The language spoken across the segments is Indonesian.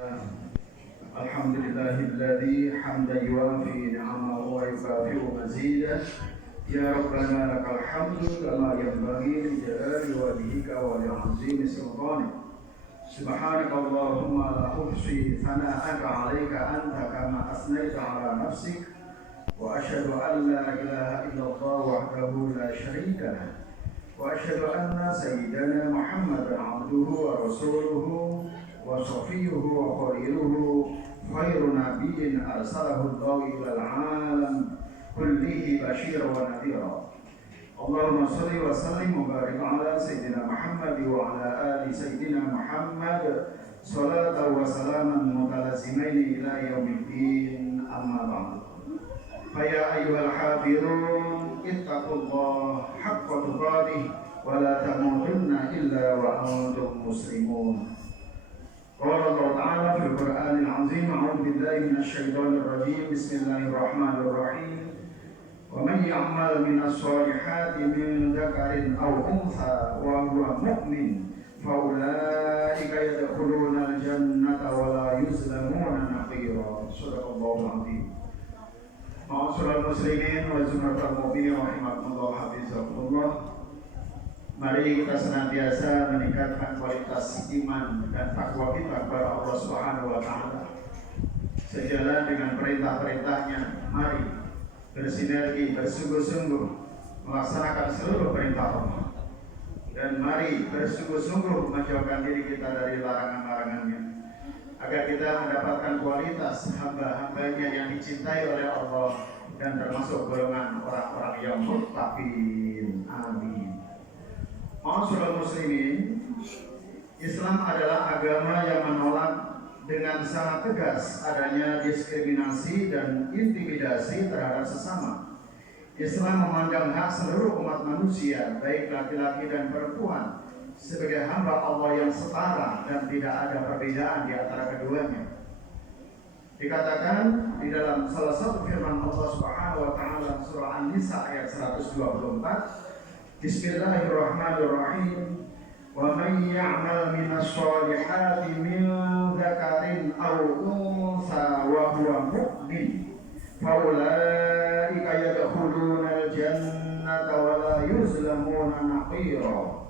الحمد لله الذي حمدا يوافي نعمه ويكافئ مزيدا. يا ربنا لك الحمد كما ينبغي لجلال وجهك ولعظيم سلطانك. سبحانك اللهم لا أحصي ثناءك عليك أنت كما أثنيت على نفسك. وأشهد أن لا إله إلا الله وحده لا شريك له. وأشهد أن سيدنا محمدا عبده ورسوله وصفيه وخليله خير نبي أرسله الله إلى العالم كله بشيرا ونذيرا. اللهم صل وسلم وبارك على سيدنا محمد وعلى آل سيدنا محمد صلاة وسلاما متلازمين إلى يوم الدين. أما بعد، فيا أيها الحاضرون اتقوا الله حق تقاته ولا تموتن إلا وأنتم مسلمون. قال الله تعالى في القرآن العظيم: أعوذ بالله من الشيطان الرجيم. بسم الله الرحمن الرحيم. ومن يعمل من الصالحات من ذكر أو أنثى وهو مؤمن فأولئك يدخلون الجنة ولا يظلمون نقيرا. صدق الله العظيم. Ma'asyiral muslimin wa jumlatul mu'minin rahimakumullah hafizakumullah. Mari kita senantiasa meningkatkan kualitas iman dan takwa kita kepada Allah Subhanahu wa taala. Sejalan dengan perintah-perintahnya, mari bersinergi, bersungguh-sungguh melaksanakan seluruh perintah Allah. Dan mari bersungguh-sungguh menjauhkan diri kita dari larangan-larangannya, agar kita mendapatkan kualitas hamba-hambanya yang dicintai oleh Allah dan termasuk golongan orang-orang yang muttaqin. Amin. Ma'asyiral muslimin, Islam adalah agama yang menolak dengan sangat tegas adanya diskriminasi dan intimidasi terhadap sesama. Islam memandang hak seluruh umat manusia, baik laki-laki dan perempuan, sebagai hamba Allah yang setara dan tidak ada perbedaan di antara keduanya. Dikatakan di dalam salah satu firman Allah Subhanahu wa taala surah An-Nisa ayat 124, Bismillahirrahmanirrahim. Wa man ya'mal minas solihati min dzakarin aw untha wa huwa mu'min faulaika yadkhulunal jannata wa la yuzlamuna naqira.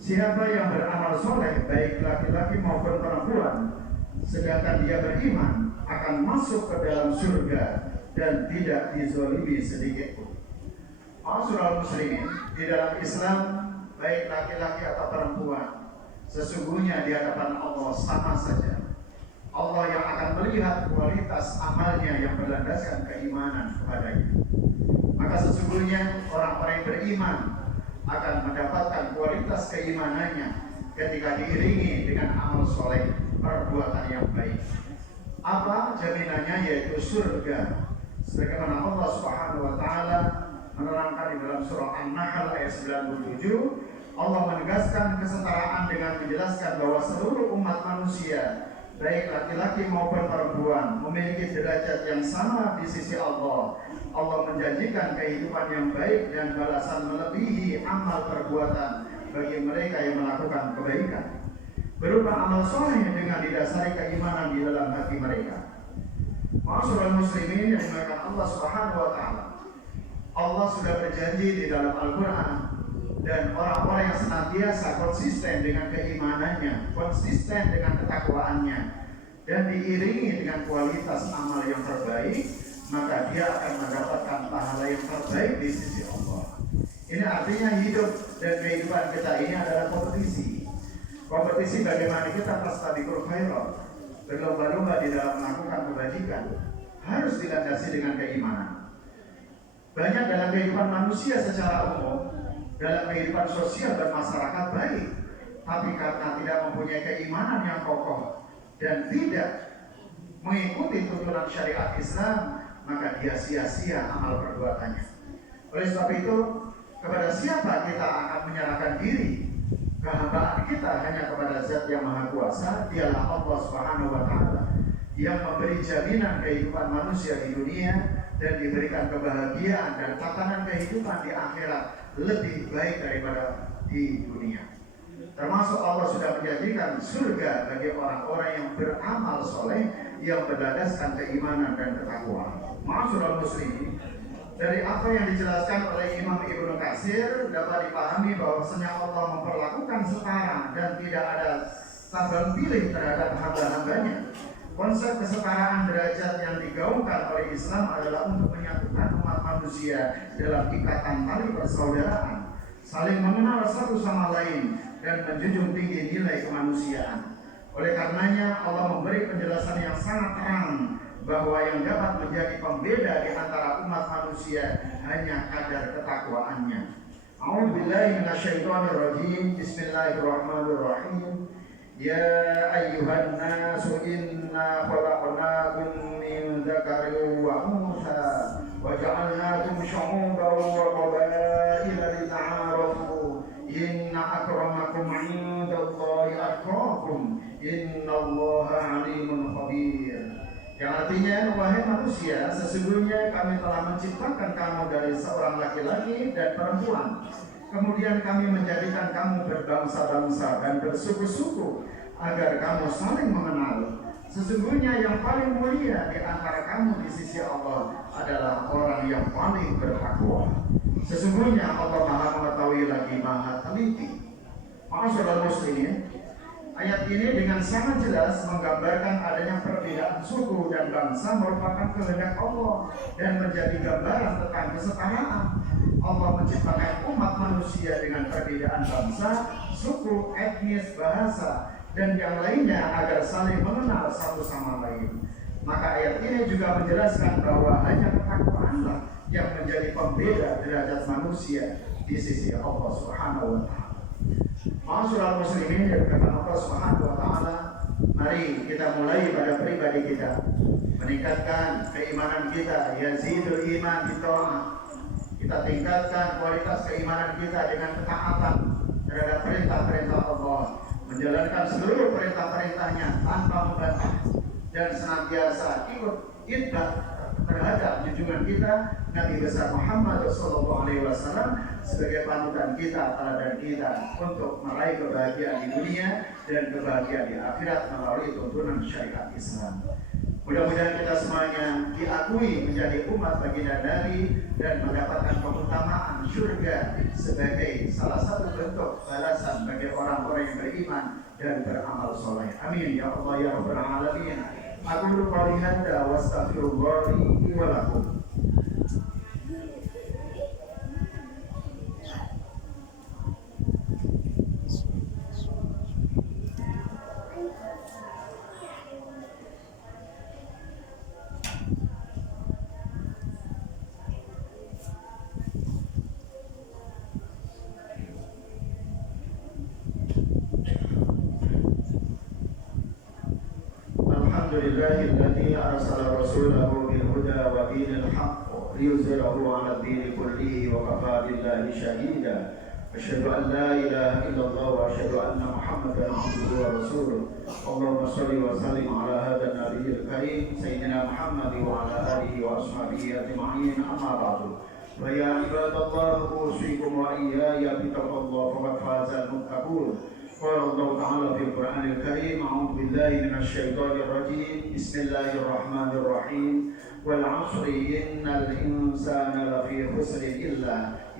Siapa yang beramal soleh, baik laki-laki maupun perempuan, sedangkan dia beriman, akan masuk ke dalam surga dan tidak dizalimi sedikit pun. Ma'asyiral muslimin, di dalam Islam, baik laki-laki atau perempuan, sesungguhnya di hadapan Allah sama saja. Allah yang akan melihat kualitas amalnya yang berlandaskan keimanan kepadanya. Maka sesungguhnya orang-orang yang beriman akan mendapatkan kualitas keimanannya ketika diiringi dengan amal soleh, perbuatan yang baik. Apa jaminannya? Yaitu surga. Sebagaimana Allah Subhanahu wa taala menerangkan di dalam surah An-Nahl ayat 97, Allah menegaskan kesetaraan dengan menjelaskan bahwa seluruh umat manusia, baik laki-laki maupun perempuan, memiliki derajat yang sama di sisi Allah. Allah menjanjikan kehidupan yang baik dan balasan melebihi amal perbuatan bagi mereka yang melakukan kebaikan, berupa amal soleh dengan didasari keimanan di dalam hati mereka. Ma'asyiral muslimin yang dimuliakan Allah Subhanahu wa taala, Allah sudah berjanji di dalam Al-Quran, dan orang-orang yang senantiasa konsisten dengan keimanannya, konsisten dengan ketakwaannya, dan diiringi dengan kualitas amal yang terbaik, maka dia akan mendapatkan pahala yang terbaik di sisi Allah. Ini artinya hidup dan kehidupan kita ini adalah kompetisi. Kompetisi bagaimana kita fastabiqul khairat, berlomba-lomba di dalam melakukan kebajikan, harus dilandasi dengan keimanan. Banyak dalam kehidupan manusia secara umum, dalam kehidupan sosial dan masyarakat baik, tapi karena tidak mempunyai keimanan yang kokoh dan tidak mengikuti tuntunan syariat Islam, maka dia sia-sia amal perbuatannya. Oleh sebab itu, kepada siapa kita akan menyerahkan diri? Kehambaan kita hanya kepada Zat yang Maha Kuasa, dialah Allah Subhanahu wa taala yang memberi jaminan kehidupan manusia di dunia dan diberikan kebahagiaan dan tatanan kehidupan di akhirat lebih baik daripada di dunia. Termasuk Allah sudah menjanjikan surga bagi orang-orang yang beramal soleh, yang berlandaskan keimanan dan ketakwaan. Ma'asyiral muslimin, dari apa yang dijelaskan oleh Imam Ibnu Katsir dapat dipahami bahwasanya Allah memperlakukan setara dan tidak ada tabang pilih terhadap hamba-hambanya. Konsep kesetaraan derajat yang digaungkan oleh Islam adalah untuk menyatukan umat manusia dalam ikatan tali persaudaraan, saling mengenal satu sama lain, dan menjunjung tinggi nilai kemanusiaan. Oleh karenanya Allah memberi penjelasan yang sangat terang bahwa yang dapat menjadi pembeda di antara umat manusia hanya kadar ketakwaannya. A'udzubillahi minasyaitonirrajim. Bismillahirrahmanirrahim. Ya ayyuhan nasu inna khalaqnakum min dzakarin wa untha wa ja'alnakum syu'uban wa qabaila lita'arafu inna akramakum 'indallahi atqakum innallaha 'alimun khabir. Yang artinya, wahai manusia, sesungguhnya kami telah menciptakan kamu dari seorang laki-laki dan perempuan. Kemudian kami menjadikan kamu berbangsa-bangsa dan bersuku-suku agar kamu saling mengenal. Sesungguhnya yang paling mulia di antara kamu di sisi Allah adalah orang yang paling bertakwa. Sesungguhnya Allah Maha mengetahui lagi Maha teliti. Ma'asyiral muslimin, ayat ini dengan sangat jelas menggambarkan adanya perbedaan suku dan bangsa merupakan kehendak Allah dan menjadi gambaran tentang kesetaraan. Allah menciptakan umat manusia dengan perbedaan bangsa, suku, etnis, bahasa, dan yang lainnya agar saling mengenal satu sama lain. Maka ayat ini juga menjelaskan bahwa hanya ketakwaanlah yang menjadi pembeda derajat manusia di sisi Allah Subhanahu wa Ta'ala. Ma'asyiral muslimin yang dikatakan Allah Subhanahu wa Ta'ala, mari kita mulai pada pribadi kita, meningkatkan keimanan kita, yazidul iman bita'ah. Kita tingkatkan kualitas keimanan kita dengan ketaatan terhadap perintah-perintah Allah, menjalankan seluruh perintah-perintahnya tanpa membantah, dan senantiasa ikut itba'ah terhadap junjungan kita Nabi besar Muhammad SAW sebagai panutan kita, teladan kita untuk meraih kebahagiaan di dunia dan kebahagiaan di akhirat melalui tuntunan syariat Islam. Mudah-mudahan kita semuanya diakui menjadi umat baginda Nabi dan mendapatkan keutamaan surga sebagai salah satu bentuk balasan bagi orang-orang yang beriman dan beramal soleh. Amin ya Allah ya Rabbal alamin. Aku qouli hadza wa astaghfirullah li wa lakum. Alhamdulillahilladzi arsala rasulahu bil huda wa dinil haqq liyuzhirahu 'ala ad-dini kullihi wa kafaa billahi shahida. Asyhadu an la ilaha illallah wa asyhadu anna Muhammadan 'abduhu wa rasuluh. Allahumma shalli wa sallim 'ala hadzal nabiyil karim sayyidina Muhammad wa 'ala alihi wa ashabihi ajma'in. Amma ba'du. Wa ya ibadallah usikum wa iyaya bi taqwallahi faqad fazal muttaqun. قال الله تعالى في القرآن الكريم أعوذ بالله من الشيطان الرجيم بسم الله الرحمن الرحيم والعصر إن الإنسان لفي خسر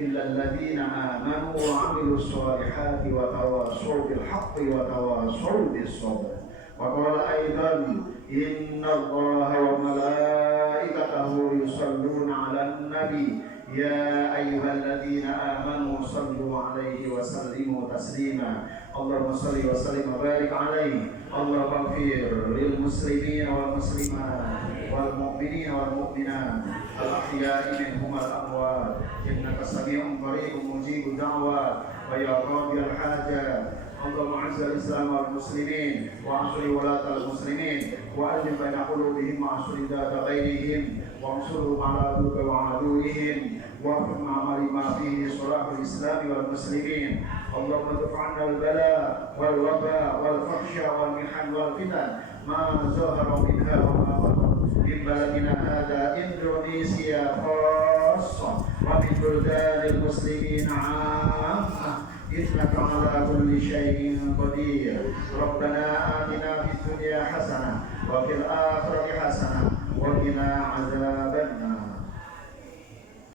إلا الذين آمنوا وعملوا الصالحات وتواصوا بالحق وتواصوا بالصبر. وقال أيضا إن الله وملائكته يصلون على النبي يا أيها الذين آمنوا صلوا عليه وسلموا تسليما. اللهم صل وسلم وبارك عليه. اللهم اغفر للمسلمين والمسلمات والمؤمنين والمؤمنات الأحياء منهم والأموات إنك سميع قريب مجيب الدعوات ويا قاضي الحاجات. اللهم اعز الاسلام والمسلمين وانصر ولاة المسلمين والف بين قلوبهم وانصر ذات غيرهم وانصرهم على عدوك وعدوهم وارفع عمل ما فيه صلاح الاسلام والمسلمين. اللهم ادفع عنا البلاء والوباء والفحش والمحن والفتن ما ظهر منها وما بطن من بلدنا هذا اندونيسيا خاصه ومن بلدان المسلمين عامه إنك على كل شيء قدير. ربنا آتنا في الدنيا حسنة وفي الآخرة حسنة وقنا عذاب